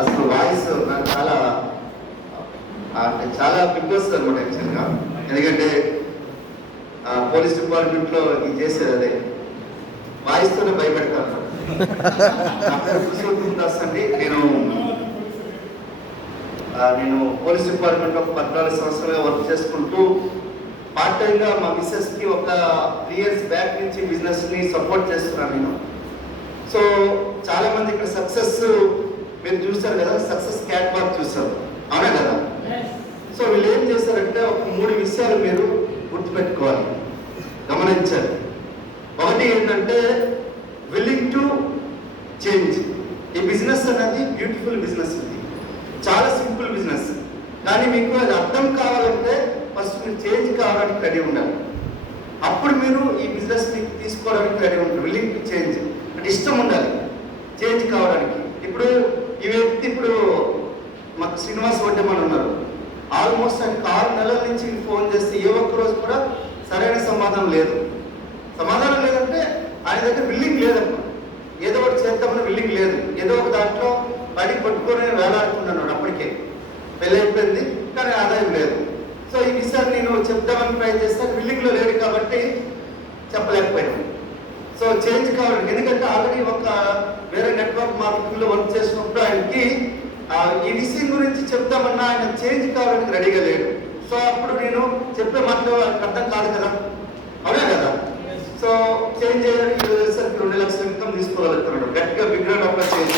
అసలు వాయిస్ నాకు చాలా అంటే చాలా బిగ్ వస్తుంది అనమాట యాక్చువల్గా. ఎందుకంటే పోలీస్ డిపార్ట్మెంట్లో ఇది చేసేది అదే, వాయిస్తోనే భయపెడతాను. నా పేరు పురుషోత్తమ్ దాస్ అండి. నేను పోలీస్ డిపార్ట్మెంట్లో ఒక 14 సంవత్సరాలుగా వర్క్ చేసుకుంటూ పార్ట్ టైంగా మా మిస్సెస్కి ఒక 3 years బ్యాక్ నుంచి బిజినెస్ని సపోర్ట్ చేస్తున్నాను నేను. సో చాలా మంది ఇక్కడ సక్సెస్ మీరు చూస్తారు కదా, సక్సెస్ క్యాట్ వాక్ చూస్తారు, అవునా కదా? సో వీళ్ళు ఏం చేస్తారంటే ఒక 3 విషయాలు మీరు గుర్తుపెట్టుకోవాలి, గమనించాలి. ఒకటి ఏంటంటే విల్లింగ్ టు చేంజ్. ఈ బిజినెస్ అనేది బ్యూటిఫుల్ బిజినెస్, ఇది చాలా సింపుల్ బిజినెస్. కానీ మీకు అది అర్థం కావాలంటే ఫస్ట్ మీరు చేంజ్ కావడానికి రెడీ ఉండాలి. అప్పుడు మీరు ఈ బిజినెస్ మీకు తీసుకోవడానికి రెడీ ఉంటారు. విల్లింగ్ టు చేంజ్ అంటే ఇష్టం ఉండాలి చేంజ్ కావడానికి. ఇప్పుడు ఈ వ్యక్తి ఇప్పుడు మాకు శ్రీనివాస్ వడ్డేమని ఉన్నారు. ఆల్మోస్ట్ ఆయనకు 6 నెలల నుంచి ఫోన్ చేస్తే ఏ ఒక్క రోజు కూడా సరైన సమాధానం లేదు. సమాధానం లేదంటే ఆయన దగ్గర విల్లింగ్ లేదప్పుడు, ఏదో ఒకటి చేద్దామని విల్లింగ్ లేదు. ఏదో ఒక దాంట్లో పడి పట్టుకొని వేలాడుతున్నాడు. అప్పటికే పెళ్ళి అయిపోయింది కానీ ఆదాయం లేదు. సో ఈ విషయాన్ని నేను చెప్దామని ట్రై చేస్తాను, విల్లింగ్లో లేడు కాబట్టి చెప్పలేకపోయాను. సో చేంజ్ కావాలి, ఎందుకంటే ఆల్రెడీ ఒక వేరే నెట్వర్క్ మార్కెటింగ్లో వర్క్ చేసినప్పుడు ఆయనకి ఈ విషయం గురించి చెప్తామన్నా ఆయన చేంజ్ కావడానికి రెడీగా లేడు. సో అప్పుడు నేను చెప్పే మాటలు ఆయనకు అర్థం కాదు కదా, అవునా కదా? సో చేంజ్ చేయడానికి 2 లక్షల ఇన్కమ్ తీసుకోగలుగుతున్నాడు. గట్టిగా బిగ్రాండ్ అప్లై చేంజ్.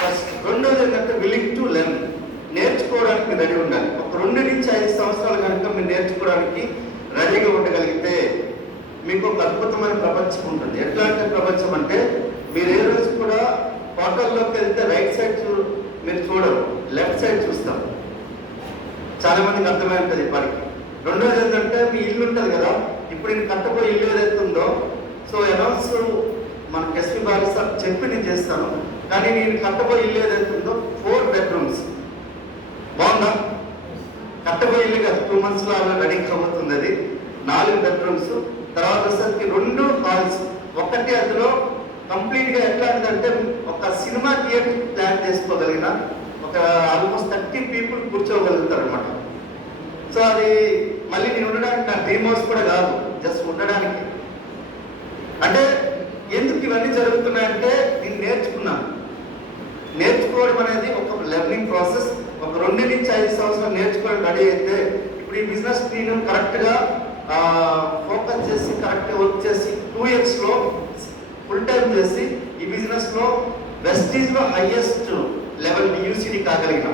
ఫస్ట్. రెండోది ఏంటంటే విల్లింగ్ టు లెర్న్, నేర్చుకోవడానికి మీరు రెడీ ఉండాలి. ఒక 2 నుంచి 5 సంవత్సరాలు కనుక మీరు నేర్చుకోవడానికి రెడీగా ఉండగలిగితే మీకు ఒక అద్భుతమైన ప్రపంచం ఉంటుంది. ఎట్లాంటి ప్రపంచం అంటే మీరు ఏ రోజు కూడా హోటల్లోకి వెళ్తే రైట్ సైడ్ మీరు చూడరు, లెఫ్ట్ సైడ్ చూస్తాం. చాలా మందికి అర్థమై ఉంటుంది ఇప్పటికి. రెండోది ఏంటంటే మీ ఇల్లు ఉంటుంది కదా, ఇప్పుడు నేను కట్టబోయే ఇల్లు ఏదైతే ఉందో, సో అనౌన్స్ మనకి ఎస్పీ బాలి సార్ చెప్పి నేను చేస్తాను. కానీ నేను కట్టబోయే ఇల్లు ఏదైతే ఉందో 4 bedrooms. బాగుందా? కట్టబోయే ఇల్లు కదా, 2 months అలా రెడీ అవుతుంది. అది 4 bedrooms. తర్వాత వచ్చేసరికి 2 halls. ఒకటి అందులో కంప్లీట్గా ఎట్లాంటిదంటే ఒక సినిమా థియేటర్ ప్లాన్ చేసుకోగలిగిన ఒక ఆల్మోస్ట్ 30 people కూర్చోగలుగుతారు అనమాట. సో అది మళ్ళీ నేను ఉండడానికి నా డ్రీమ్ హౌస్ కూడా కాదు, జస్ట్ ఉండడానికి. అంటే ఎందుకు ఇవన్నీ జరుగుతున్నాయంటే నేను నేర్చుకోవడం అనేది ఒక లెర్నింగ్ ప్రాసెస్. ఒక 2 నుంచి 5 సంవత్సరాలు నేర్చుకోవడం రెడీ అయితే ఇప్పుడు ఈ బిజినెస్ నేను కరెక్ట్గా ఫోకస్ చేసి కరెక్ట్గా వర్క్ చేసి 2 yearsలో ఫుల్ టైం చేసి ఈ బిజినెస్లో వెస్టీజ్లో హైయెస్ట్ లెవెల్ యూసీడీ కాగలిగిన.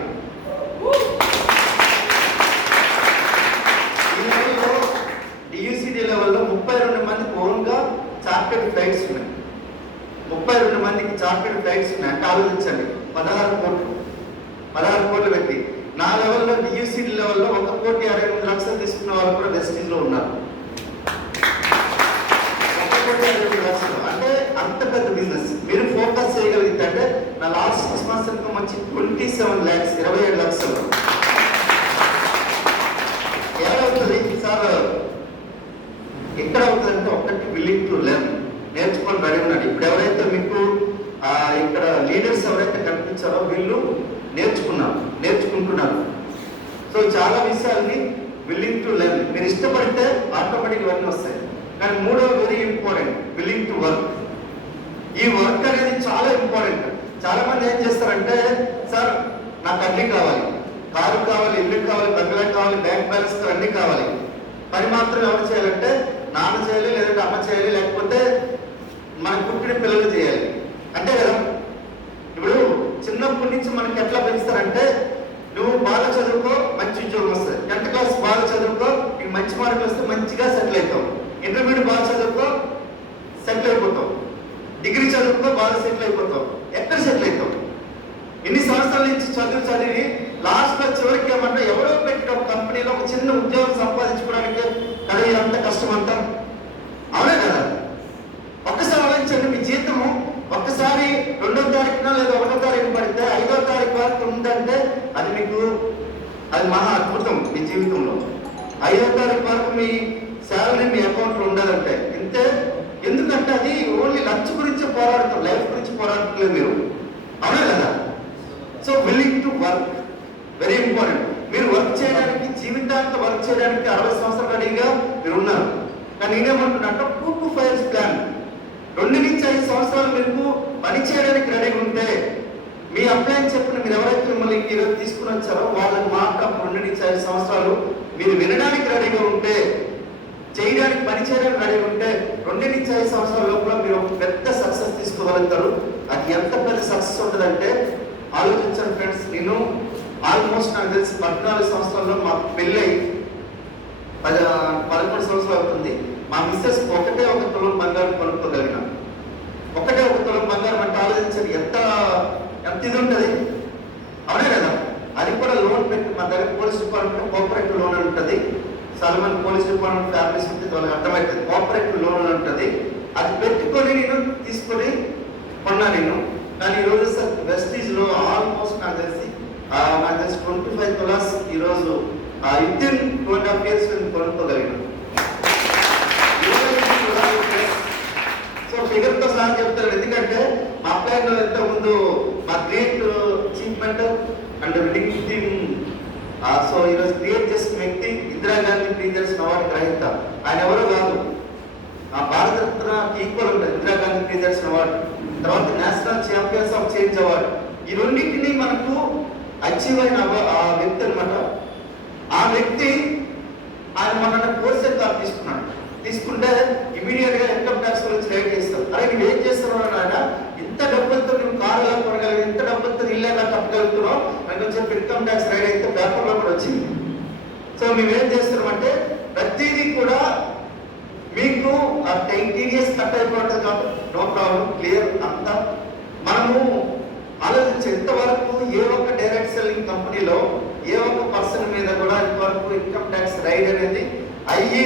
ఈ లెవెల్లో డియూసీడీ లెవెల్లో 32 మందికి ఓన్గా చార్టెడ్ ఫ్లైట్స్ ఉన్నాయి. 32 మందికి చార్టెడ్ ఫ్లైట్స్ ఉన్నాయి. అంటే ఆలోచించండి, 16 కోట్లు పెట్టి నా లెవెల్లో డియూసీడీ లెవెల్లో 1,68,00,000 తీసుకున్న వాళ్ళు కూడా వెస్టీజ్లో ఉన్నారు. 1,68,00,000 అంటే అంత పెద్ద బిజినెస్. మీరు ఫోకస్ చేయగలిగితే అంటే నా లాస్ట్ 6 months ఇన్కమ్ వచ్చి 27 lakhs, 27 లక్షలు. ఏమవుతుంది సార్? ఎక్కడ అవుతుందంటే ఒకటి విల్లింగ్ టు లెర్న్, నేర్చుకొని రెడీ ఉన్నాడు. ఇప్పుడు ఎవరైతే మీకు ఇక్కడ లీడర్స్ ఎవరైతే కనిపించారో వీళ్ళు నేర్చుకుంటున్నారు. సో చాలా విషయాల్ని విల్లింగ్ టు లెర్న్. మీరు ఇష్టపడితే ఆటోమేటిక్ ఇవన్నీ వస్తాయి. కానీ మూడవ very important, willing to work. ఈ వర్క్ అనేది చాలా ఇంపార్టెంట్. చాలా మంది ఏం చేస్తారంటే, సార్ నాకు అన్నీ కావాలి, కారు కావాలి, ఇల్లు కావాలి, బంగ్లా కావాలి, బ్యాంక్ బ్యాలెన్స్ అన్నీ కావాలి. పని మాత్రం ఎవరు చేయాలంటే నాన్న చేయాలి, లేదంటే అమ్మ చేయాలి, లేకపోతే మన పుట్టిన పిల్లలు చేయాలి, అంతే కదా? ఇప్పుడు చిన్నప్పటి నుంచి మనకి ఎట్లా పెంచుతారంటే, నువ్వు బాగా చదువుకో మంచి ఉద్యోగం వస్తుంది, 10th class బాగా చదువుకో నీకు మంచి మార్కులు వస్తే మంచిగా సెటిల్ అవుతావు, ఇంటర్మీడియట్ బాగా చదువుకో సెటిల్ అయిపోతావు, డిగ్రీ చదువుకో బాగా సెటిల్ అయిపోతావు. ఎక్కడ సెటిల్ అవుతావు? ఎన్ని సంవత్సరాల నుంచి చదివి లాస్ట్లో చివరికి ఏమంటే ఎవరో పెట్టిన ఒక కంపెనీలో ఒక చిన్న ఉద్యోగం సంపాదించుకోవడానికి కదా ఇదంత కష్టం అంతా, అవునే కదా? ఒక్కసారి ఆలోచించండి, మీ జీతము ఒక్కసారి 2వ తారీఖున లేదా 1వ తారీఖు పడితే 5వ తారీఖు వరకు ఉందంటే అది మహా అద్భుతం మీ జీవితంలో. 5వ తారీఖు వరకు మీ శాలరీ మీ అకౌంట్లో ఉండదంటే ఇంతే. ఎందుకంటే అది ఓన్లీ లంచ్ గురించి పోరాడతాం, లైఫ్ గురించి పోరాడట్లేదు మీరు, అవునా కదా? So willing to work very important. మీరు వర్క్ చేయడానికి, జీవితాంతం వర్క్ చేయడానికి 60 సంవత్సరాలు రెడీగా మీరు ఉన్నారు. కానీ నేనేమంటున్నా 2 to 5 years ప్లాన్, 2 నుంచి 5 సంవత్సరాలు మీకు పని చేయడానికి రెడీగా ఉంటే, మీ అప్లైన్ చెప్పిన మీరు ఎవరైతే మిమ్మల్ని ఈరోజు తీసుకుని వచ్చారో వాళ్ళ మాట 2 నుంచి 5 సంవత్సరాలు మీరు వినడానికి రెడీగా ఉంటే, చేయడానికి, పని చేయడానికి రెడీగా ఉంటే 2 నుంచి 5 సంవత్సరాల లోపల మీరు ఒక పెద్ద సక్సెస్ తీసుకోగలుగుతారు. అది ఎంత పెద్ద సక్సెస్ ఉంటుందంటే ఆలోచించండి ఫ్రెండ్స్. నేను ఆల్మోస్ట్ నాకు తెలిసి 14 సంవత్సరాల్లో మాకు పెళ్ళై 11 సంవత్సరాలు అవుతుంది. మా మిస్సెస్ ఒకటే ఒక తులం బంగారం కొనుక్కోగలిగిన. ఒకటే ఒక తులం బంగారం అంటే ఆలోచించండి ఎంత ఇది ఉంటుంది, అవునే కదా? అది కూడా లోన్ పెట్టి మన దగ్గర పోలీస్ డిపార్ట్మెంట్ కోఆపరేటివ్ లోన్ అని ఉంటుంది. చాలా మంది పోలీస్ డిపార్ట్మెంట్ ఫ్యామిలీస్ ఉంటుంది, వాళ్ళకి అర్థమవుతుంది. కోఆపరేటివ్ లోన్ అని ఉంటుంది. అది పెట్టుకొని నేను తీసుకొని కొన్నా నేను. కానీ ఈరోజు సార్ వెస్టీజ్లో ఆల్మోస్ట్ నాకు తెలిసి 25 తులాస్ ఈరోజు వితిన్ 2.5 years నేను కొనుక్కోగలిగిన. సో ఫిగర్తో సహా చెప్తాను, ఎందుకంటే మా అప్లైలో ఇంతకుముందు మా great achievement and winning team. So ఈరోజు క్రియేట్ చేసిన వ్యక్తి ఇందిరాగాంధీ ప్రియదర్శన్ అవార్డు గ్రహీత. ఆయన ఎవరో కాదు, భారతరత్నకి ఈక్వల్ ఉంటుంది ఇందిరాగాంధీ ప్రియదర్శన్ అవార్డు. తర్వాత national champions of change award. ఈ రెండింటినీ మనకు అచీవ్ అయిన ఆ వ్యక్తి అనమాట. ఆ వ్యక్తి ఆయన మన కోర్స్ కార్డు తీసుకున్నాడు. తీసుకుంటే ఇమీడియట్ గా ఇన్కమ్ ట్యాక్స్ గురించి రైట్ చేస్తారు. అరే నువ్వు ఏం చేస్తున్నావు ఆయన, ఇంత డబ్బులతో నువ్వు కారు ఎలా కొనగలిగి, ఇంత డబ్బులతో ఇల్లు ఎలా కట్టగలుగుతున్నావు అని చెప్పి ఇన్కమ్ ట్యాక్స్ రైట్ అయితే పేపర్లో కూడా వచ్చింది. సో మేమేం చేస్తున్నామంటే ప్రతిదీ కూడా మీకు 10 years కట్ అయిపోతుంది కాబట్టి నో ప్రాబ్లం, క్లియర్ అంతా. మనము ఆలోచించి ఇంతవరకు ఏ ఒక్క డైరెక్ట్ సెల్లింగ్ కంపెనీలో ఏ ఒక్క పర్సన్ మీద కూడా ఇంతవరకు ఇన్కమ్ ట్యాక్స్ రైడ్ అనేది అయ్యి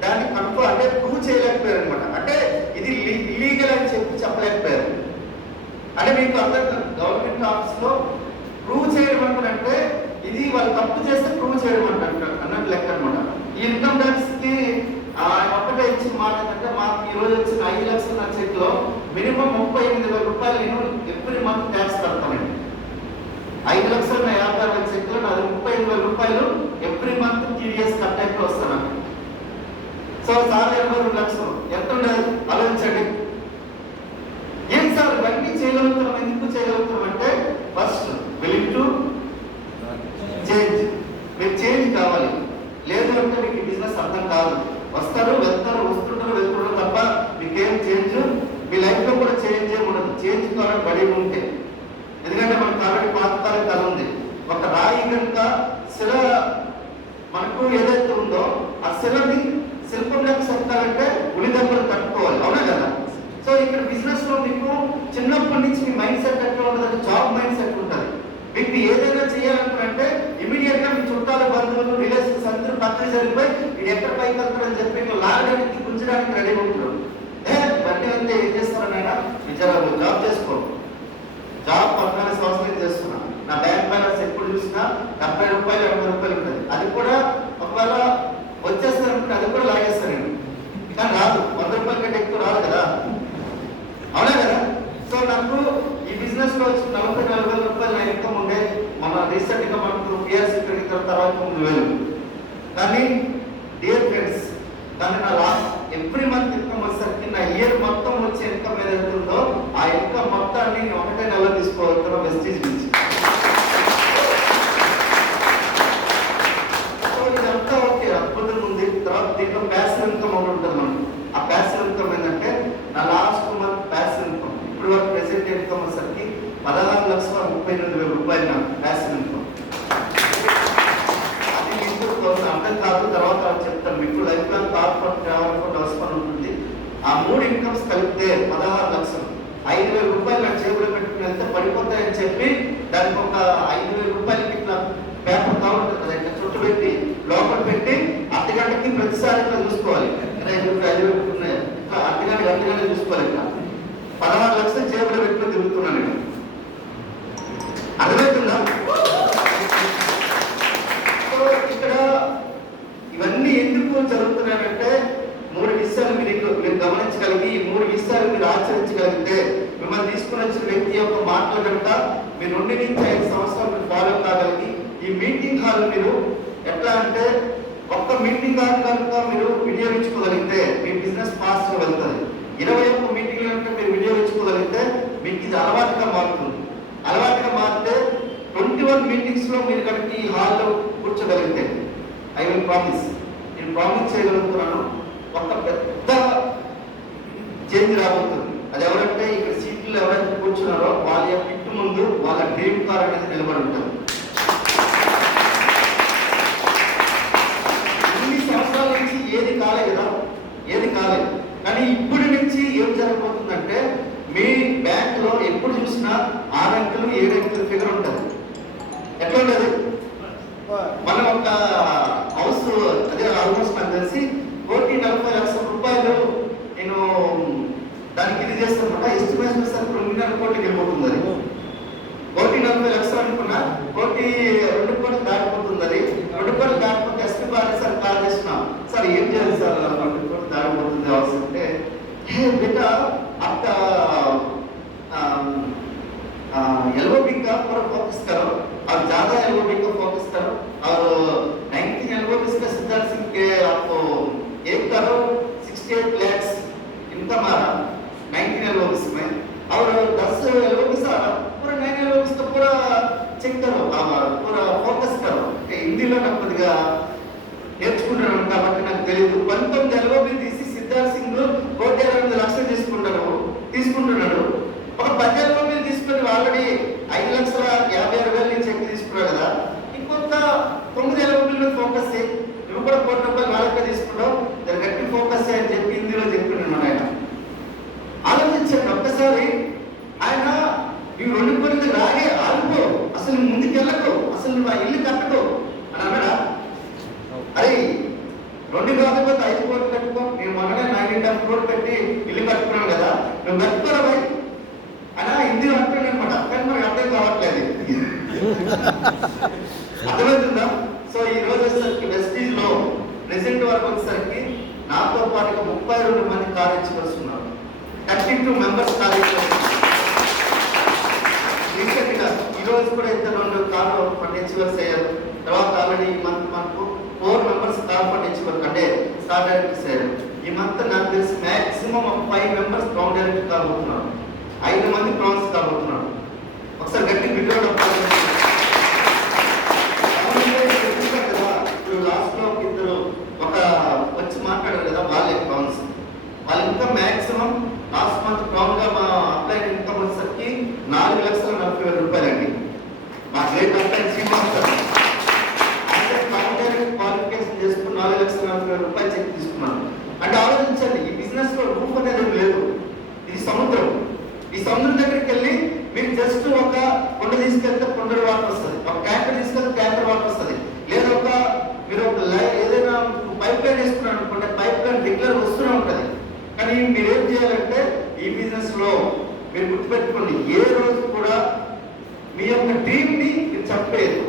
దాన్ని కన్ఫర్మ్ అంటే ప్రూవ్ చేయలేకపోయారు అనమాట. అంటే ఇది ఇల్లీగల్ అని చెప్పలేకపోయారు. అంటే మీకు అందరూ గవర్నమెంట్ ఆఫీస్లో ప్రూవ్ చేయడం అంటే ఇది వాళ్ళు తప్పు చేస్తే ప్రూవ్ చేయడం అన్నట్టు లెక్క అనమాట. ఈ ఇన్కమ్ ట్యాక్స్ కి ఒక్కటే ఇచ్చిన మాట ఏంటంటే మాకు ఈ రోజు వచ్చిన 5 లక్షల నా చెక్లో మినిమం 38,000 రూపాయలు నేను ఎవ్రీ మంత్ ట్యాక్స్ కడతానండి. 5 లక్షల 50,000 చెక్లో నాది 35,000 రూపాయలు ఎవ్రీ మంత్ టీడీఎస్ కట్ అయిపోయి వస్తాను. సో సార్ 22 లక్షలు ఎంత ఉండదు ఆలోచించండి. ఏం సార్ ఇవన్నీ చేయగలుగుతున్నాం, ఎందుకు చేయగలుగుతాం అంటే ఫస్ట్ విల్లింగ్ టు చేంజ్. మీరు చేంజ్ కావాలి, లేదు అంటే మీకు బిజినెస్ అర్థం కాదు. వస్తారు వెళ్తారు, వస్తుంటారు వెళ్తుంటారు తప్ప మీకేం చేంజ్ మీ లైఫ్ లో కూడా చేంజ్ ఏమి ఉండదు. చేంజ్ కావాలని బడి ఉంటే, ఎందుకంటే మనకు కాబట్టి పాతకాలం కథ ఉంది. ఒక రాయి కనుక శిల మనకు ఏదైతే ఉందో ఆ శిలని శిల్పంలోకి చెప్తారంటే ఉలి దెబ్బలు తట్టుకోవాలి, అవునా కదా? సో ఇక్కడ బిజినెస్ లో మీకు చిన్నప్పటి నుంచి మీ మైండ్ సెట్ ఎట్లా ఉంటుంది, జాబ్ మైండ్ సెట్ ఉంటుంది. మీకు ఏదైనా చేయాలనుకుంటే ఇమీడియట్ గా మీ చుట్టాలు, బంధువులు, రిలేషన్స్ అందరూ పక్కన జరిగిపోయి మీరు ఎక్కడ పైకి వెళ్తారని చెప్పి ఇట్లా లాగడానికి, గుంజడానికి రెడీ ఉంటారు. ఇవన్నీ అంతే ఏం చేస్తారనైనా విజయాలు జాబ్ చేసుకోండి. జాబ్ 14 సంవత్సరాలు చేస్తున్నా. నా బ్యాంక్ బ్యాలెన్స్ ఎప్పుడు చూసినా 70 రూపాయలు 80 రూపాయలు ఉంటుంది. అది కూడా ఒకవేళ వచ్చేస్తారంటే అది కూడా లాగేస్తాను నేను, కానీ రాదు. 100 రూపాయల కంటే ఎక్కువ రాదు కదా, అవునా కదా? సో నాకు ఈ బిజినెస్ లో వచ్చి 40,000 రూపాయలు నా ఇన్కమ్ ఉండే. మన రీసెంట్ గా మనకు పిఆర్సీ పెరిగిన తర్వాత 3,000. కానీ డియర్ ఫ్రెండ్స్, కానీ నా లాస్ట్ ఎవ్రీ మంత్ ఇన్కమ్ వచ్చేసరికి నా ఇయర్ మొత్తం వచ్చే ఇన్కమ్ ఏదైతే ఉందో ఆ ఇన్కమ్ మొత్తాన్ని నేను ఒకటే నెల తీసుకోగలుగుతున్నా వెస్టీజ్ నుంచి. సో ఇదంతా ఓకే, అద్భుతంగా ఉంది. తర్వాత దీంట్లో ప్యాసివ్ ఇన్కమ్ ఒకటి ఉంటుంది మనకు. ఆ ప్యాసివ్ ఇన్కమ్ ఏంటంటే నా లాస్ట్ మంత్ ప్యాసివ్ ఇన్కమ్ ఇప్పుడు వరకు ప్రెసెంట్ ఇన్కమ్ వచ్చేసరికి 16,38,000 రూపాయలు నాకు ప్యాసివ్ ఇన్కమ్. అది మీకు అర్థం కాదు, తర్వాత చెప్తాను. మీకు life long car fund, travel fund, house fund ఉంటుంది. ఆ 3 ఇన్కమ్స్ కలిపితే 16 లక్షలు. 5,000 రూపాయలు నా జేబులో పెట్టుకుని వెళ్తే పడిపోతాయని చెప్పి దానికి ఒక 5,000 రూపాయలకి ఇట్లా పేపర్ కవర్ ఉంటుంది కదా, ఇట్లా చుట్టు పెట్టి లోపల పెట్టి అర్ధగంటకి ప్రతిసారి ఇట్లా చూసుకోవాలి. 5,000 ఉన్నాయి ఇట్లా అర్ధగంట చూసుకోవాలి. ఇట్లా 16 లక్షలు జేబులో పెట్టుకుని తిరుగుతున్నాను నేను. అర్థమవుతుందా? సో ఇక్కడ ఇవన్నీ ఎందుకు జరుగుతున్నాయంటే 3 విషయాలు మీరు గమనించగలిగి, ఈ 3 విషయాలు మీరు ఆచరించగలిగితే మిమ్మల్ని తీసుకుని వచ్చిన వ్యక్తి యొక్క మాటలు కనుక మీరు 2 నుంచి 5 సంవత్సరాలు మీరు ఫాలో కాగలిగి ఈ మీటింగ్ హాల్ మీరు ఎట్లా అంటే ఒక్క మీటింగ్ హాల్ కనుక మీరు వినియోగించుకోగలిగితే మీ బిజినెస్ ఫాస్ట్గా వెళ్తుంది. 21 మీటింగ్లు కనుక మీరు వినియోగించుకోగలిగితే మీకు ఇది అలవాటుగా మారుతుంది. అలవాటుగా మారితే 21 మీటింగ్స్లో మీరు కనుక ఈ హాల్లో కూర్చోగలిగితే ఐ విల్ ప్రామిస్, నేను ప్రామిస్ చేయగలుగుతున్నాను, ఒక పెద్ద చేంజ్ రాబోతుంది. అది ఎవరంటే ఇక్కడ సీట్లు ఎవరైతే కూర్చున్నారో వాళ్ళ యొక్క ఇంటి ముందు వాళ్ళ డ్రీమ్ కార్ అనేది నిలబడి ఉంటుంది. ఇన్ని సంవత్సరాల నుంచి ఏది కాలేదు కదా, ఏది కాలేదు. కానీ ఇప్పటి నుంచి ఏం జరగబోతుందంటే మీ బ్యాంకులో ఎప్పుడు చూసినా 6 అంకెలు 7 అంకెలు ఫిగర్ ఉంటుంది. ఎట్లా ఉండదు? మనం ఒక హౌస్ అదే ఆల్మోస్ట్ నాకు తెలిసి 1,40,00,000 రూపాయలు నేను దానికి ఇది చేస్తానమాట. ఎస్టిమేషన్ సార్ 2,5 కోట్లకి వెళ్ళిపోతుంది. అది 1,40,00,000 అనుకున్నా 2 కోట్లు దాటిపోతుంది. అది 2 కోట్లు దాటిపోతే ఎస్పీ బాగా సార్ కాల్ చేసిన, సార్ ఏం చేయాలి సార్ 2 కోట్లు దాటిపోతుంది హౌస్ అంటే, बेटा आपका एलओबी का पूरा फोकस करो और ज्यादा एलओबी को फोकस करो और 19 एलओबी का सिद्धार्थ सिंह के आपको एक करो 68 lakhs इनकम आ रहा 19 एलओबी में और 10 एलओबी आ रहा पूरा 9 एलओबी का पूरा चेक करो पूरा फोकस करो. हिंदी నాకు కొద్దిగా నేర్చుకుంటున్నాను కాబట్టి నాకు తెలియదు. 19 ఎల్ఓబి తీసి సిద్ధార్థ్ సింగ్ 1,20,00,000 తీసుకుంటున్నాడు. ఒక 10 ఎల్ఓబి తీసుకుని ఆల్రెడీ 5,56,000 నుంచి చెక్ తీసుకున్నాడు కదా, ఇంకొక 9 ఎల్ఓబిలో ఫోకస్ చేయి. నువ్వు కూడా 1 కోటి రూపాయలు వాళ్ళకే తీసుకున్నావు, దాని గట్టి ఫోకస్ అని చెప్పి హిందీలో చెప్తున్నాడు ఆయన. ఆలోచించండి ఒక్కసారి. ఆయన ఇవి 2 కోట్లకి రాగే ఆగిపో, అసలు ముందుకు వెళ్ళకు, అసలు నువ్వు ఆ ఇల్లు కట్టకు అని అన్నాడా? అరే 2 కాకపోతే 5 కోట్లు కట్టుకో, నేను మొన్ననే 9.5 కోట్లు పెట్టి ఇల్లు కట్టుకున్నాను కదా, నువ్వు కట్టుకోరా బాయ్ అలా హిందీలో అంటున్నాను అనమాట. కానీ మనకు అర్థం కావట్లేదు. అర్థమవుతుందా? సో ఈ రోజు వచ్చేసరికి వెస్టీజ్ లో ప్రెసెంట్ వరకు వచ్చేసరికి నాతో పాటుగా 32 మంది కార్యకర్తలు ఉన్నారు. 32 మెంబర్స్ కార్యకర్తలు. రీసెంట్గా ఈ రోజు కూడా ఇద్దరు 2 కారు పండించవలసి అయ్యారు. తర్వాత ఆల్రెడీ ఈ మంత్ మనకు 4 మెంబర్స్ కార్ పండించవరకు అంటే స్టార్ డైరెక్టర్స్ అయ్యారు. ఈ మంత్ నాకు తెలిసి మాక్సిమం 5 మెంబర్స్ గ్రౌండ్ డైరెక్టర్ కాబోతున్నారు. 5 మంది ప్రాన్స్ కాబోతున్నారు. ఒకసారి గట్టి బిడ్డ కదా. ఇప్పుడు లాస్ట్ లో ఇద్దరు ఒక వచ్చి మాట్లాడారు కదా, వాళ్ళే ప్రాన్స్. వాళ్ళు ఇంకా మాక్సిమం లాస్ట్ మంత్ గ్రౌండ్ గా మా అప్లై ఇన్కమ్ వచ్చేసరికి 4,40,000 రూపాయలు అండి. మా గ్రేట్ అప్లై శ్రీనివాస్ క్వాలిఫికేషన్ చేసుకుని 4,40,000 రూపాయలు చెక్ తీసుకున్నాను. అంటే ఆలోచించండి, ఈ బిజినెస్ లో రూఫ్ అనేది లేదు, ఇది సముద్రం. ఈ సముద్రం దగ్గరికి వెళ్ళి మీరు జస్ట్ ఒక కొండ తీసుకెళ్తే కొండ వాటర్ వస్తుంది, ఒక ట్యాంకర్ తీసుకెళ్తే ట్యాంకర్ వాటర్ వస్తుంది, లేదా ఒక మీరు ఒక ఏదైనా పైప్ లైన్ వేసుకున్నాను అనుకుంటే పైప్ లైన్ రెగ్యులర్ వస్తూనే ఉంటుంది. కానీ మీరు ఏం చేయాలంటే ఈ బిజినెస్ లో మీరు గుర్తుపెట్టుకోండి, ఏ రోజు కూడా మీ యొక్క డ్రీమ్ ని మీరు చెప్పలేదు.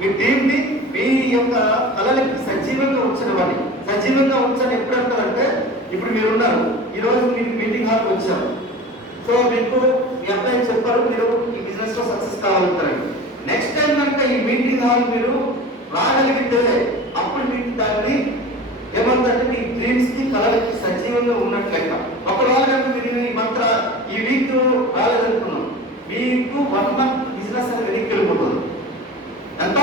మీ డ్రీమ్ ని మీ యొక్క కళలకి సజీవంగా ఉంచడం. సజీవంగా ఉంచని ఎప్పుడు అంటారంటే, ఇప్పుడు మీరు ఉన్నారు, ఈ రోజు మీకు మీటింగ్ హాల్కి వచ్చారు. సో మీకు మీ అబ్బాయి చెప్పారు మీరు ఈ బిజినెస్ లో సక్సెస్ కావాలంటారు. నెక్స్ట్ టైం కనుక ఈ మీటింగ్ హాల్ మీరు రాగలిగితే అప్పుడు మీకు దాన్ని ఏమంటే మీ డ్రీమ్స్ కి కళలకి సజీవంగా ఉన్నట్లయితే. ఒకవేళ కనుక మీరు ఈ మంత్ర ఈ వీక్ రాలేదనుకున్నాం, మీకు 1 మంత్ బిజినెస్ అనేది వెనక్కి వెళ్ళిపోతుంది. ఎంత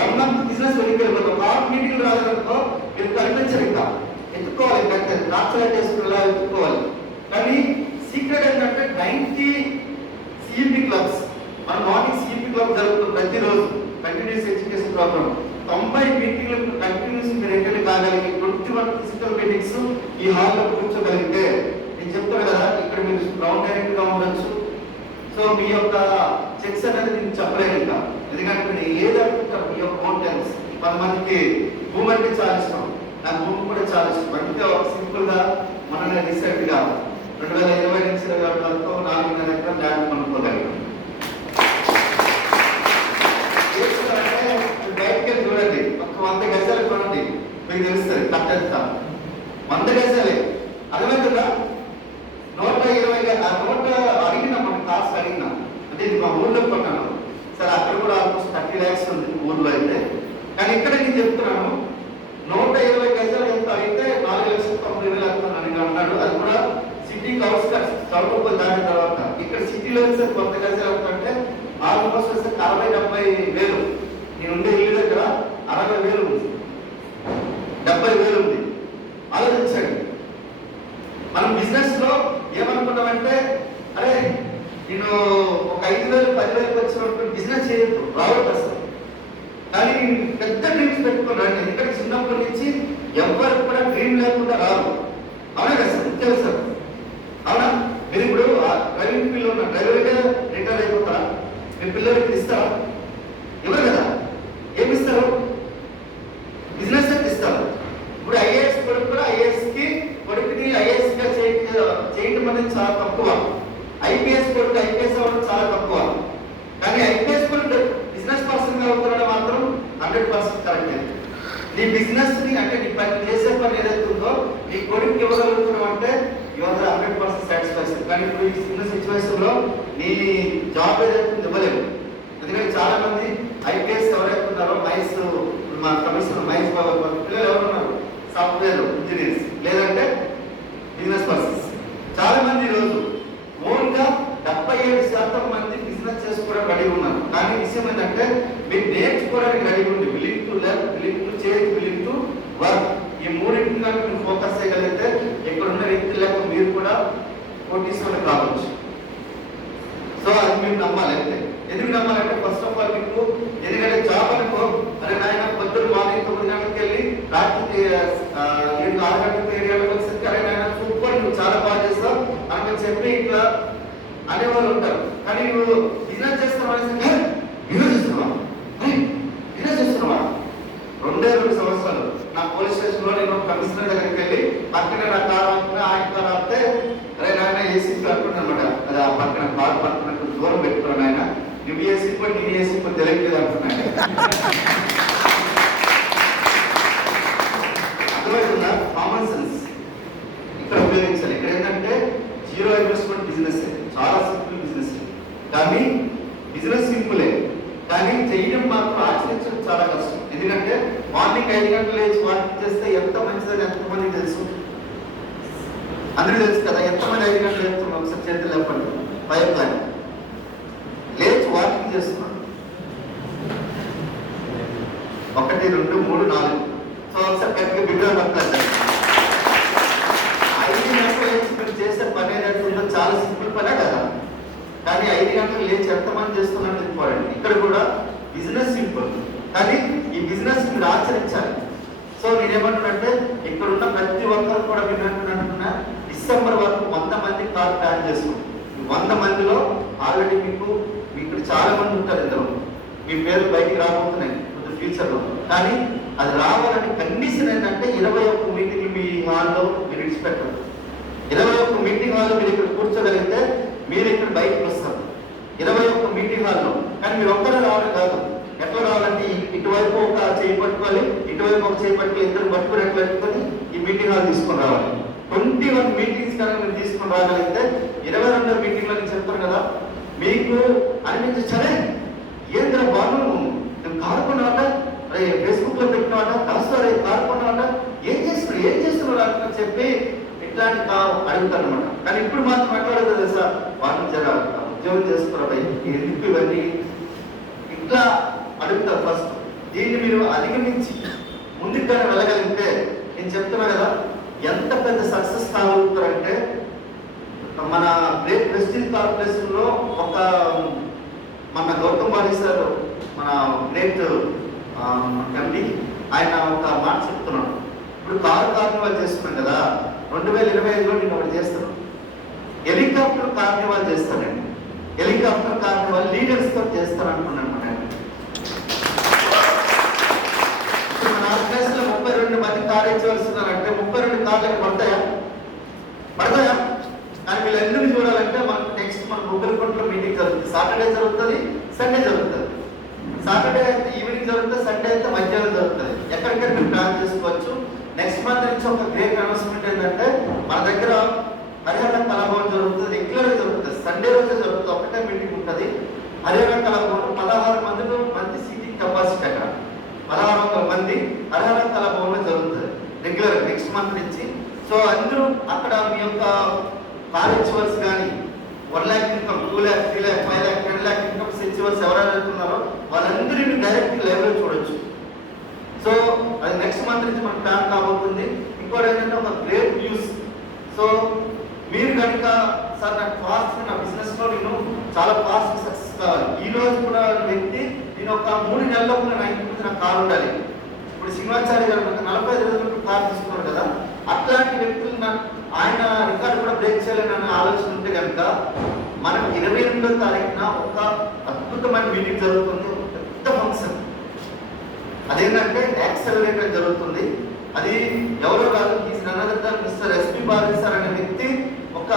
1 మంత్ బిజినెస్ వెనక్కి వెళ్ళిపోతుంది. ఒక 6 మీటింగ్ రాలేదనుకో మీరు కనిపించరు, ఇంకా ఎత్తుకోవాలి, కరెక్ట్ రాష్ట్రాలు చేసుకునేలా ఎత్తుకోవాలి. కానీ సీక్రెట్ ఏంటంటే 90 సిఈపి క్లబ్స్, మన మార్నింగ్ సిఈపి క్లబ్ జరుగుతుంది ప్రతిరోజు, కంటిన్యూస్ ఎడ్యుకేషన్ ప్రోగ్రామ్. 90 మీటింగ్లకు కంటిన్యూస్ మీరు ఎక్కడ కాగలిగి 21 ఫిజికల్ మీటింగ్స్ ఈ హాల్లో కూర్చోగలిగితే, నేను చెప్తాను కదా, ఇక్కడ మీరు గ్రౌండ్ డైరెక్ట్ గా ఉండొచ్చు. సో మీ యొక్క చెక్స్ అనేది నేను చెప్పలేను ఇంకా, ఎందుకంటే మీరు ఏదనుకుంటారు మీ యొక్క మౌంటైన్స్. కొంతమందికి భూమి అంటే చాలా ఇష్టం, నాకు భూమి కూడా చాలా ఇష్టం. అంటే ఒక సింపుల్ గా మన రీసెంట్ గా 2020 నుంచి 2021 వరకు 4,500 ఎకరాలు ల్యాండ్ కొనుక్కోగలిగాం. బయటకి చూడండి, ఒక 100 గజాలు కొనండి, మీకు తెలుస్తుంది కట్టెంత 100 గజాలే. అర్థమవుతుందా? 120 ఆ 100 అడిగిన ఊర్లో కొన్నాను సార్, అక్కడ కూడా ఆల్మోస్ట్ 30 lakhs ఉంది ఊర్లో అయితే. కానీ ఇక్కడ నేను చెప్తున్నాను 120 గజాలు ఎంత అయితే 4,90,000 అవుతున్నాను అన్నాడు. అది కూడా సిటీకి అవుట్స్కట్స్ చౌకప్పలు దాటిన తర్వాత. ఇక్కడ సిటీలో సార్ 100 గజాలు అవుతుంటే ఆల్మోస్ట్ వస్తే 60-70,000. నేను ఉండే ఇల్లు దగ్గర 60,000 ఉంది, 70,000 ఉంది. ఆలోచించండి. మనం బిజినెస్ లో ఏమనుకున్నామంటే అరే నేను ఒక 5,000 10,000 వచ్చినప్పుడు బిజినెస్ చేయొద్దు, రావద్దు అసలు. కానీ పెద్ద డ్రీమ్స్ పెట్టుకున్నాను. ఎందుకంటే చిన్నప్పటి నుంచి ఎవరికి కూడా డ్రీమ్ లేకుండా రాదు. అవునా కదా సార్? తెలుసు సార్, అవునా? మీరు ఇప్పుడు డ్రైవింగ్ ఫీల్డ్ ఉన్న డ్రైవర్గా రిటైర్ అయిపోతారా? మీ పిల్లలకి ఇస్తారా? ఎవరు కదా, ఏమిస్తారు? బిజినెస్ అయితే ఇస్తారు. ఇప్పుడు ఐఏఎస్ కొడుకు కూడా ఐఏఎస్కి కొడుకుని ఐఏఎస్గా చేయడం అనేది చాలా తక్కువ. ఐపీఎస్ కొడుకు ఐపీఎస్ అవ్వడం చాలా తక్కువ. కానీ ఐపీఎస్ కొడుకు బిజినెస్ పర్సన్గా అవుతున్నాడు మాత్రం 100% కరెక్ట్. నీ బిజినెస్ ని అంటే నీ పని చేసే పని ఏదైతే ఉందో నీ కొడుకు ఇవ్వగలుగుతున్నావు అంటే యువర్ 100% సాటిస్ఫాక్షన్. కానీ ఇప్పుడు ఈ చిన్న సిచ్యువేషన్ లో నీ జాబ్ ఏదైతే ఇవ్వలేము. ఎందుకంటే చాలా మంది ఐపీఎస్ ఎవరైతే ఉన్నారో మైస్ మా కమిషనర్ మహేష్ బాబు పిల్లలు ఎవరు ఉన్నారు? సాఫ్ట్వేర్ ఇంజనీర్స్ లేదంటే బిజినెస్ పర్సన్స్. చాలా మంది ఈరోజు ఓన్గా 77% మంది బిజినెస్ చేసుకోవడం రెడీ ఉన్నారు. కానీ విషయం ఏంటంటే మీరు నేర్చుకోవడానికి రెడీ ఉంది. Willing to learn, willing to change, willing to work. ఈ మూడింటిని కనుక మీరు ఫోకస్ చేయగలిగితే ఎక్కడున్న వ్యక్తులు లేక మీరు కూడా కోటీశ్వరులు కావచ్చు. సో అది మీరు నమ్మాలి. అయితే ఎందుకు నమ్మాలంటే ఫస్ట్ ఆఫ్ ఆల్ మీకు ఎందుకంటే జాబ్ అనుకో అరే నాయన పొద్దున్న మార్నింగ్ 9 గంటలకు వెళ్ళి రాత్రి 7-6 గంటలకు ఏరియాలకు వచ్చేసరికి అరే నాయన సూపర్ నువ్వు చాలా బాగా చేస్తావు అని చెప్పి ఇట్లా అనేవాళ్ళు ఉంటారు. కానీ నువ్వు బిజినెస్ చేస్తున్నావు అనేసి బిజినెస్ చేస్తున్నావా, బిజినెస్ చేస్తున్నావా? 2 సంవత్సరాలు నా పోలీస్ స్టేషన్ లో నేను కమిషనర్ దగ్గరికి వెళ్ళి పక్కన నా కారు ఆపుకున్నా ఆయన కారు ఆపితే అరే నాయన ఏసీ కట్టుకున్నాను అనమాట. అది ఆ పక్కన కారు పక్కన దూరం పెట్టుకున్నాను. ఆయన నువ్వు ఏసీ పోయి నేను ఏసీ పోయి తెలియట్లేదు అంటున్నాను. అర్థమవుతుందా? కామన్ సెన్స్ ఇక్కడ ఉపయోగించాలి. ఇక్కడ ఏంటంటే జీరో ఇన్వెస్ట్మెంట్ బిజినెస్, చాలా సింపుల్ బిజినెస్. కానీ బిజినెస్ సింపులే, కానీ చేయడం మాత్రం ఆచరించడం చాలా కష్టం. ఎందుకంటే మార్నింగ్ 5 గంటలు లేచి వాకింగ్ చేస్తే ఎంత మంచిదని ఎంతమందికి తెలుసు? అందరికీ తెలుసు కదా. ఎంతమంది 5 గంటలు లేస్తున్నాం? ఒకసారి చేతులు లేపండి. 5 కానీ లేచి వాకింగ్ చేస్తున్నాం. 1 2 3 4. సో ఒకసారి గట్టిగా బిడ్డ పట్టాలి. 5 గంటలు లేచి మీరు చేసే పని ఏదైతే ఉందో చాలా సింపుల్ పనే కదా. కానీ 5 గంటలు లేచి ఎంతమంది చేస్తున్నట్టు ఇంపార్టెంట్. ఇక్కడ కూడా బిజినెస్ సింపుల్, కానీ ఈ బిజినెస్ మీరు ఆచరించాలి. సో నేనేమంటున్నానంటే ఇక్కడ ఉన్న ప్రతి ఒక్కరు కూడా మీరు ఏమంటున్నా డిసెంబర్ వరకు 100 మంది కాల్ ప్లాన్ చేసుకుంటాం. 100 మందిలో ఆల్రెడీ మీకు ఇక్కడ చాలా మంది ఉంటారు. ఇందులో మీ పేరు బయటికి రాబోతున్నాయి ఫ్యూచర్లో. కానీ అది రావాలని కండిషన్ ఏంటంటే 21 మీటింగ్లు మీ హాల్లో మీరు విడిచిపెట్టారు. 21 మీటింగ్ హాల్లో మీరు ఇక్కడ కూర్చోగలిగితే మీరు ఇక్కడ బయటకు వస్తారు. 21 మీటింగ్ హాల్లో. కానీ మీరు ఒక్కరే రావడం కాదు. ఎట్లా రావాలంటే ఇటువైపు ఒక చేయి పట్టుకోవాలి, ఇటువైపు ఒక చేయి పట్టుకోవాలి, ఇద్దరు పట్టుకుని ఎట్లా పెట్టుకొని ఈ మీటింగ్ హాల్ తీసుకొని రావాలి. 21 మీటింగ్స్ కనుక మీరు తీసుకొని రాగలిగితే 22వ మీటింగ్లో నేను చెప్తాను కదా మీకు అనిపించి సరే ఏంద్ర బాను నువ్వు కారుకున్నావట, అరే ఫేస్బుక్ లో పెట్టినవాట, కలుస్తారే కారుకున్నావట, ఏం చేస్తున్నావు అని చెప్పి ఇట్లాంటి అడుగుతారు అనమాట. కానీ ఇప్పుడు మాత్రం ఎట్లా అడుగుతుంది సార్ వాళ్ళు జర ఉద్యోగం చేస్తున్నారు ఎందుకు ఇవన్నీ ఇట్లా అడుగుతారు ఫస్ట్. దీన్ని మీరు అధిగమించి ముందుకు కానీ వెళ్ళగలిగితే నేను చెప్తున్నా కదా ఎంత పెద్ద సక్సెస్ కాగలుగుతారంటే మన గ్రేట్ వెస్టిన్ కార్పొరేషన్ లో ఒక మన గౌతమ్ బాలి సార్ మన గ్రేట్ ఎండి ఆయన ఒక మాట చెప్తున్నాడు. ఇప్పుడు కార్నివాల్ చేస్తున్నాం కదా 2025లో నేను ఒకటి చేస్తాను. హెలికాప్టర్ కార్నివాల్ చేస్తానండి. హెలికాప్టర్ కార్నివాల్ లీడర్స్ తో చేస్తాను అనుకున్నాను. ఇప్పుడు మన ఆర్గనైజేషన్ 32 మంది కార్ ఇచ్చవలసినారంటే 32 కార్లకు పడతాయా? కానీ వీళ్ళందరినీ చూడాలంటే మనకు నెక్స్ట్ మన ముగ్గురుకుంట్లో మీటింగ్ జరుగుతుంది. సాటర్డే జరుగుతుంది, సండే జరుగుతుంది. సాటర్డే అయితే ఈవినింగ్ జరుగుతుంది, సండే అయితే మధ్యాహ్నం జరుగుతుంది. ఎక్కడికైనా మీరు ప్లాన్ చేసుకోవచ్చు. నెక్స్ట్ మంత్ నుంచి ఒక గ్రేట్ అనౌన్స్మెంట్ ఏంటంటే మన దగ్గర హరిహర కళాభవన్ జరుగుతుంది, రెగ్యులర్గా జరుగుతుంది. సండే రోజే జరుగుతుంది, ఒకటే మీటింగ్ ఉంటుంది. హరిహర కళాభవన్ 16 మంది సీటింగ్ కెపాసిటీ అక్కడ 1600 మంది హరిహర కళాభవన్లో జరుగుతుంది రెగ్యులర్ నెక్స్ట్ మంత్ నుంచి. సో అందరూ అక్కడ మీ యొక్క కాలేజ్ వర్స్ కానీ 1 lakh income, 2 lakh, 3 lakh, 5 lakh, 10 lakh incomes ఇచ్చేవర్స్ ఎవరైనా వెళ్తున్నారో వాళ్ళందరినీ డైరెక్ట్ లైవ్లో చూడొచ్చు. సో అది నెక్స్ట్ మంత్ నుంచి మనకు ప్లాన్ కాబోతుంది. ఇంకోటి ఏంటంటే ఒక గ్రేట్ న్యూస్. సో మీరు కనుక సార్ నాకు ఫాస్ట్ నా బిజినెస్లో నేను చాలా ఫాస్ట్ సక్సెస్ కావాలి, ఈ రోజు కూడా వ్యక్తి నేను ఒక 3 నెలల్లో కూడా నా ఇంటి మీద నాకు కారు ఉండాలి. ఇప్పుడు సింహాచారి గారు 45 రోజులకు కారు తీసుకున్నారు కదా, అట్లాంటి వ్యక్తులు ఆయన రికార్డు కూడా బ్రేక్ చేయాలని ఆలోచన ఉంటే కనుక మనం 28వ తారీఖున ఒక అద్భుతమైన మీటింగ్ జరుగుతుంది, ఒక పెద్ద ఫంక్షన్. అదేంటంటే యాక్సలరేటర్ జరుగుతుంది. అది ఎవరో కాదు, మిస్టర్ ఎస్పి బాలాజీ సార్ అనే వ్యక్తి ఒక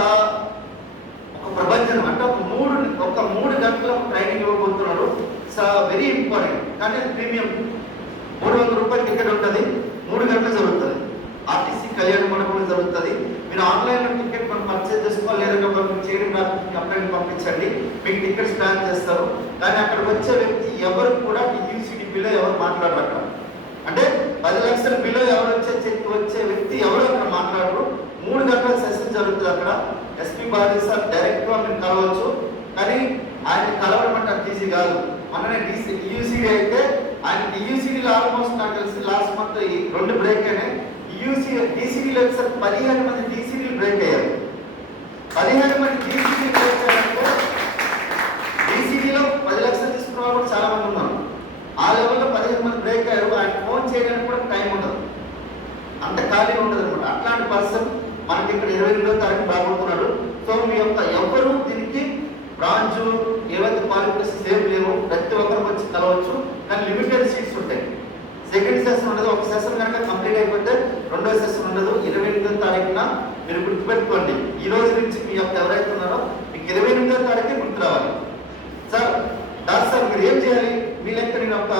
ప్రపంచం అంటే ఒక మూడు గంటల ట్రైనింగ్ ఇవ్వబోతున్నాడు. Very important. కానీ ప్రీమియం 300 రూపాయలు టికెట్ ఉంటుంది, 3 గంటలు జరుగుతుంది. ఆర్టీసీ కళ్యాణ మండపంలో జరుగుతుంది. మీరు ఆన్లైన్లో టికెట్ మనం పర్చేజ్ చేసుకోవాలి, లేదంటే మీకు చేయడం కంప్లైంట్ పంపించండి, మీకు టికెట్స్ ప్లాన్ చేస్తారు. కానీ అక్కడికి వచ్చే వ్యక్తి ఎవరు కూడా యూసీడీ బిలో ఎవరు మాట్లాడరు అక్కడ. అంటే 10 లక్షల బిలో ఎవరు వచ్చే వ్యక్తి ఎవరు అక్కడ మాట్లాడరు. 3 గంటల సెషన్ జరుగుతుంది అక్కడ. ఎస్పీ బాలాజీ సార్ డైరెక్ట్గా మీరు కలవచ్చు, కానీ ఆయన కలవడం అంటే అంత ఈజీ కాదు. మననే యూసీడీ అయితే ఆయన యూసీడీలో ఆల్మోస్ట్ నాకు తెలిసి లాస్ట్ మంత్ 2 బ్రేక్ అయినాయి. డీసీడీలో ఒకసారి 15 మంది డీసీడీలు బ్రేక్ అయ్యారు. 15 మంది డీసీడీ బ్రేక్ అయ్యారంటే డీసీడీలో 10 లక్షలు తీసుకున్న వాళ్ళు కూడా చాలా మంది ఉన్నారు. ఆ లెవెల్లో 15 మంది బ్రేక్ అయ్యారు. ఆయన ఫోన్ చేయడానికి కూడా టైం ఉండదు, అంత ఖాళీ ఉండదు అనమాట. అట్లాంటి పర్సన్ మనకి ఇక్కడ 28వ తారీఖు రాబోతున్నాడు. సో మీ యొక్క ఎవరు దీనికి బ్రాంచ్ ఏవైతే క్వాలిఫికేషన్ సేమ్ లేవు, ప్రతి ఒక్కరికి వచ్చి కలవచ్చు. కానీ లిమిటెడ్ సీట్స్ ఉంటాయి. సెకండ్ సెషన్ ఉండదు. ఒక సెషన్ కనుక కంప్లీట్ అయిపోతే 2వ సెషన్ ఉండదు. 28వ తారీఖున మీరు గుర్తుపెట్టుకోండి. ఈ రోజు నుంచి మీ యొక్క ఎవరైతే ఉన్నారో మీకు 28వ తారీఖే గుర్తు రావాలి. సార్ సార్ మీరు ఏం చేయాలి, మీ లెక్క నేను ఒక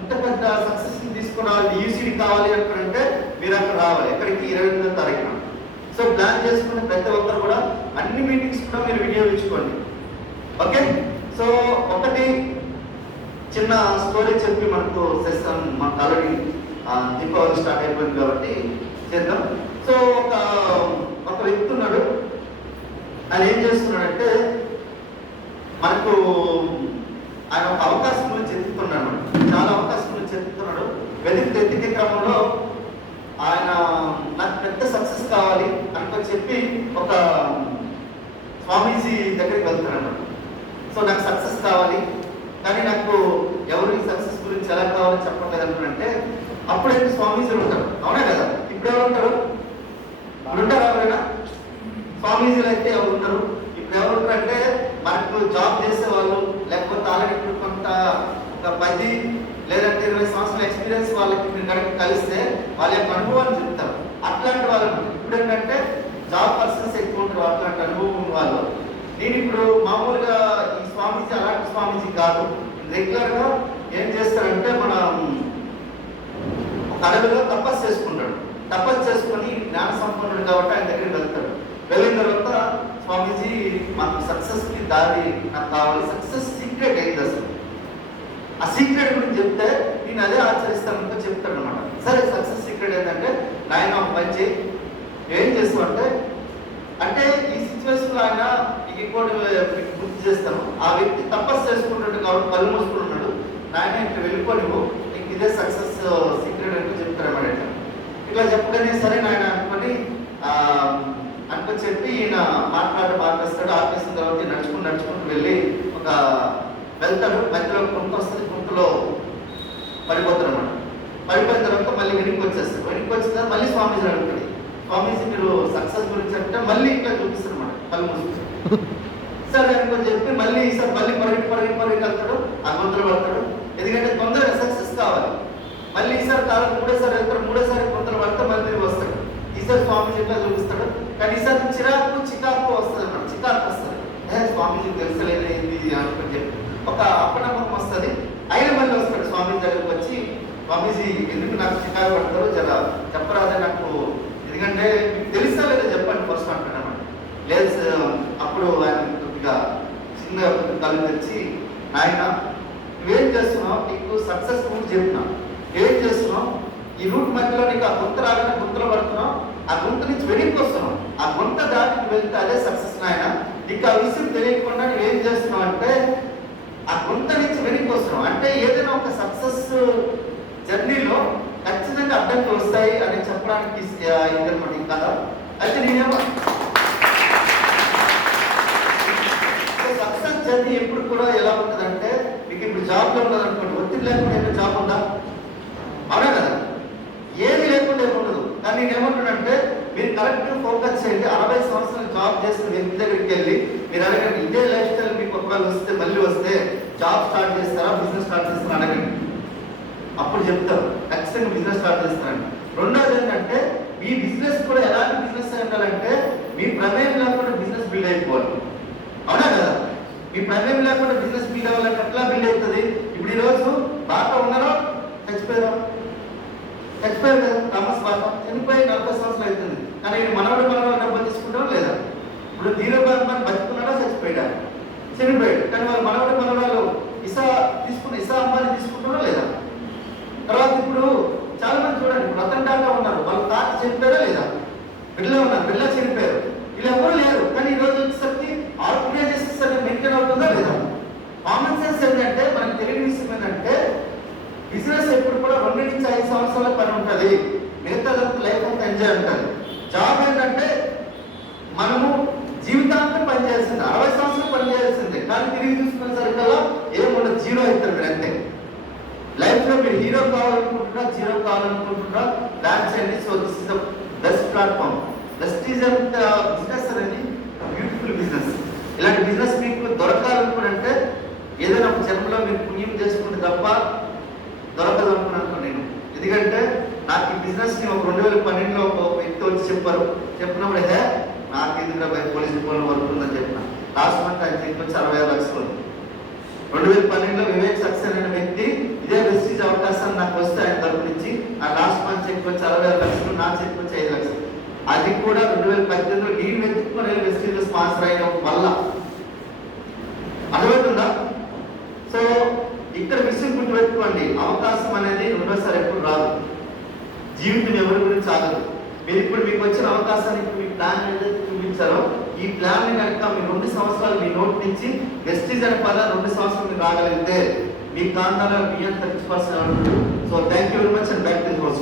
ఇంత పెద్ద సక్సెస్ తీసుకురావాలి, యూసీడీ కావాలి అనుకుంటే మీరు అక్కడ రావాలి. ఎక్కడికి? 28వ తారీఖున. సో ప్లాన్ చేసుకున్న ప్రతి ఒక్కరు కూడా అన్ని మీటింగ్స్ కూడా మీరు వినియోగించుకోండి. ఓకే. సో ఒకటి చిన్న స్టోరీ చెప్పి మనకు సెషన్ మనకు ఆల్రెడీ దీపావళి స్టార్ట్ అయిపోయింది కాబట్టి చేద్దాం. సో ఒక వ్యక్తి ఉన్నాడు. ఆయన ఏం చేస్తున్నాడంటే మనకు ఆయన ఒక అవకాశం గురించి ఎత్తుతున్నాడు, చాలా అవకాశం గురించి ఎత్తుతున్నాడు. వెతికే క్రమంలో ఆయన నాకు పెద్ద సక్సెస్ కావాలి అనుకొని చెప్పి ఒక స్వామీజీ దగ్గరికి వెళ్తున్నాడు. సో నాకు సక్సెస్ కావాలి, కానీ నాకు ఎవరు ఈ సక్సెస్ గురించి ఎలా కావాలని చెప్పట్లేదు అనుకుంటే అప్పుడైతే స్వామీజీలు ఉంటారు, అవునా కదా? ఇప్పుడు ఎవరు ఉంటారు? ఉంటారు ఎవరైనా? స్వామీజీలు అయితే ఎవరు ఉంటారు? ఇప్పుడు ఎవరు ఉంటారంటే మనకు జాబ్ చేసే వాళ్ళు, లేకపోతే ఆల్రెడీ ఇప్పుడు కొంత ఒక 10 లేదంటే 20 సంవత్సరాల ఎక్స్పీరియన్స్ వాళ్ళకి మీరు కనుక కలిస్తే వాళ్ళ యొక్క అనుభవాన్ని చెప్తారు. అట్లాంటి వాళ్ళు ఇప్పుడు ఏంటంటే జాబ్ పర్సన్స్ ఎక్కువ ఉంటారు, అట్లాంటి అనుభవం వాళ్ళు. నేను ఇప్పుడు మామూలుగా ఈ స్వామీజీ అలాంటి స్వామీజీ కాదు. రెగ్యులర్గా ఏం చేస్తారంటే మన ఒక అడవిలో తపస్సు చేసుకుంటాడు. తపస్సు చేసుకొని జ్ఞాన సంపన్నుడు కాబట్టి ఆయన దగ్గరికి వెళ్తాడు. వెళ్ళిన తర్వాత స్వామీజీ మాకు సక్సెస్కి దారి నాకు కావాలి, సక్సెస్ సీక్రెట్ అయింది అసలు. ఆ సీక్రెట్ గురించి చెప్తే నేను అదే ఆచరిస్తాను చెప్తాడు అనమాట. సరే సక్సెస్ సీక్రెట్ ఏంటంటే నాయన ఒక మంచి ఏం చేస్తామంటే అంటే ఈ సిచ్యువేషన్లో ఆయన ఇంకోటి గుర్తు చేస్తాను. ఆ వ్యక్తి తపస్సు చేసుకుంటాడు కాబట్టి కళ్ళు మూసుకుని ఉన్నాడు. నాయన ఇక్కడ వెళ్ళిపోనివ్వు, ఇంక ఇదే సక్సెస్ సీక్రెట్ అంటూ చెప్తారన్నమాట. ఇట్లా చెప్పగానే సరే నాయన అనుకొని చెప్పి ఈయన మాట్లాడేస్తాడు. ఆపేసిన తర్వాత నడుచుకుంటూ వెళ్ళి వెళ్తాడు. మధ్యలో గుంట వస్తుంది, గుంటలో పడిపోతాడు అనమాట. పడిపోయిన తర్వాత మళ్ళీ వెనక్కి వచ్చేస్తాడు. వెనక్కి వచ్చిన తర్వాత మళ్ళీ స్వామీజీ అడుగుతాడు, స్వామీజీ మీరు సక్సెస్ గురించి అంటే మళ్ళీ ఇంకా చూపిస్తారు అన్నమాట కళ్ళు మూసుకుంటాడు. సరే అనుకొని చెప్పి మళ్ళీ ఈసారి మళ్ళీ పరిగెట్టి వెళ్తాడు, ఆ గుంతలు పడతాడు. ఎందుకంటే తొందరగా సక్సెస్ కావాలి. మళ్ళీ ఈసారి కాలం మూడోసారి వెళ్తాడు, మూడోసారి గుంతలు పడితే మళ్ళీ వస్తాడు. ఈసారి స్వామీజీ ఇట్లా చూపిస్తాడు. కానీ ఈసారి చికాకు వస్తుంది అన్నమాట. చికాకు వస్తుంది, స్వామీజీ తెలుసలేదు ఏంటి అనుకుని చెప్పి ఒక అప్పనమ్మకం వస్తుంది. అయినా మళ్ళీ వస్తాడు స్వామీజీ దగ్గరికి వచ్చి, స్వామీజీ ఎందుకు నాకు చికాకు పడతారో జర చెప్పరాదే నాకు, ఎందుకంటే మీకు తెలుసా లేదా చెప్పండి ఫస్ట్ అంటాడు అన్నమాట. లేదు అప్పుడు ఆయన కొద్దిగా చిన్న కళ్ళు తెచ్చి ఆయన నువ్వేం చేస్తున్నావు, నీకు సక్సెస్ఫుల్ చెప్తున్నా, ఏం చేస్తున్నావు, ఈ రూట్ మధ్యలో నీకు ఆ గుంత రాగానే గుంతలో పడుతున్నావు, ఆ గుంత నుంచి వెనక్కి వస్తున్నావు, ఆ గుంత దాటి వెళ్తే అదే సక్సెస్ నాయన. నీకు ఆ విషయం తెలియకుండా నువ్వేం చేస్తున్నావు అంటే ఆ గుంత నుంచి వెనక్కి వస్తున్నావు. అంటే ఏదైనా ఒక సక్సెస్ జర్నీలో ఖచ్చితంగా అడ్డంకులు వస్తాయి అని చెప్పడానికి ఇదనమాట ఈ కథ. అయితే నేనేమో సక్సెస్ జర్నీ ఎప్పుడు కూడా ఎలా ఉంటుందంటే, మీకు ఇప్పుడు జాబ్లో ఉన్నది అనుకోండి, ఒత్తిడి లేకుండా జాబ్ ఉందా? అవునా కదా? ఏది లేకుండా ఏముండదు. కానీ నేనేమంటున్నానంటే మీరు కరెక్ట్గా ఫోకస్ చేయండి. 60 సంవత్సరాలు జాబ్ చేసిన వ్యక్తి దగ్గరికి వెళ్ళి మీరు అడగండి, ఇదే లైఫ్ స్టైల్ మీకు ఒకవేళ వస్తే మళ్ళీ వస్తే జాబ్ స్టార్ట్ చేస్తారా, బిజినెస్ స్టార్ట్ చేస్తారా అడగండి. అప్పుడు చెప్తారు ఖచ్చితంగా బిజినెస్ స్టార్ట్ చేస్తారండి. రెండోది ఏంటంటే మీ బిజినెస్ కూడా ఎలాంటి బిజినెస్ అయి ఉండాలంటే మీ ప్రమేయం లేకుండా బిజినెస్ బిల్డ్ అయిపోవాలి. అవునా కదా? మీ ప్రమేయం లేకుండా బిజినెస్ బిల్డ్ అవ్వాలంటే ఎట్లా బిల్డ్ అవుతుంది? ఇప్పుడు ఈరోజు బాగా ఉన్నారో చచ్చిపోయారా? చచ్చిపోయారు కదా. థామస్ బాట చనిపోయి 40 సంవత్సరాలు అవుతుంది. కానీ మనవడు డబ్బులు తీసుకుంటాం లేదా? ఇప్పుడు ధీరో బాబు బతుకున్నాడా చచ్చిపోయాడా? చనిపోయాడు. కానీ వాళ్ళు మనవరాలు ఇసా అమ్మాయిని తీసుకుంటారా లేదా? తర్వాత ఇప్పుడు చాలా మంది చూడండి, ఇప్పుడు రతన్ టాటా ఉన్నారు, వాళ్ళ తాత చనిపోయారా లేదా? బిడ్డలో ఉన్నారు, బిడ్డ చనిపోయారు, వీళ్ళు ఎవరు లేరు. కానీ ఈ రోజు వచ్చేసరికి ఆర్గనైజేషన్స్ అనేది మెయింటైన్ అవుతుందా లేదా? కామన్ సెన్స్ ఏంటంటే మనకు తెలియని విషయం ఏంటంటే బిజినెస్ ఎప్పుడు కూడా 2 నుంచి 5 సంవత్సరాల పని ఉంటుంది, మిగతా లైఫ్ అంతా ఎంజాయ్ ఉంటుంది. జాబ్ ఏంటంటే మనము జీవితాంతం పనిచేయాల్సిందే, 60 సంవత్సరాలు పనిచేయాల్సిందే. కానీ తిరిగి చూసుకునేసరికల్లా ఏముండదు, జీరో అవుతారు మీరు అంతే. లైఫ్ లో మీరు హీరో కావాలనుకుంటున్నా, జీరో కావాలనుకుంటున్నా, ప్లాన్ చేయండి. So this is the best platform. Vestige business అనేది బ్యూటిఫుల్ బిజినెస్. ఇలాంటి బిజినెస్ మీకు దొరకాలనుకుంటే ఏదైనా ఒక జన్మలో మీరు పుణ్యం చేసుకుంటే తప్ప దొరకదు అనుకున్నాను నేను. ఎందుకంటే నాకు ఈ బిజినెస్ ని ఒక 2012లో ఒక వ్యక్తి వచ్చి చెప్పినప్పుడు నాకు ఎందుకు పోలీస్ డిపోలో వర్క్ ఉందని చెప్పిన. లాస్ట్ మంత్ ఆయన చెప్పి వచ్చి 65 లక్షలు. 2012లో వివేక్ సక్సెస్ అనే వ్యక్తి ఇదే వెస్టీజ్ అవకాశాన్ని నాకు వస్తే ఆయన తరపు నుంచి ఆ లాస్ట్ మంత్ చెప్పి వచ్చి 65 లక్షలు, నాకు చెప్పి వచ్చి 5 లక్షలు. అది కూడా 2018లో నేను వెతుక్కుని వెస్టీజ్ స్పాన్సర్ అయిన వల్ల అర్థమవుతుందా? సో ఇక్కడ విషయం గుర్తుపెట్టుకోండి, అవకాశం అనేది రెండోసారి ఎప్పుడు రాదు. జీవితం ఎవరి గురించి ఆగదు. మీరు ఇప్పుడు మీకు వచ్చిన అవకాశాన్ని ఇప్పుడు మీ ప్లాన్ ఏదైతే చూపించారో ఈ ప్లాన్ ని కనుక మీ 2 సంవత్సరాలు మీ నోట్ నుంచి వెస్టీజ్ అనే పదాలు 2 సంవత్సరాలు మీరు రాగలిగితే మీ ప్రాంతాల్లో మీ అంత 30%. So thank you very much and back to the house.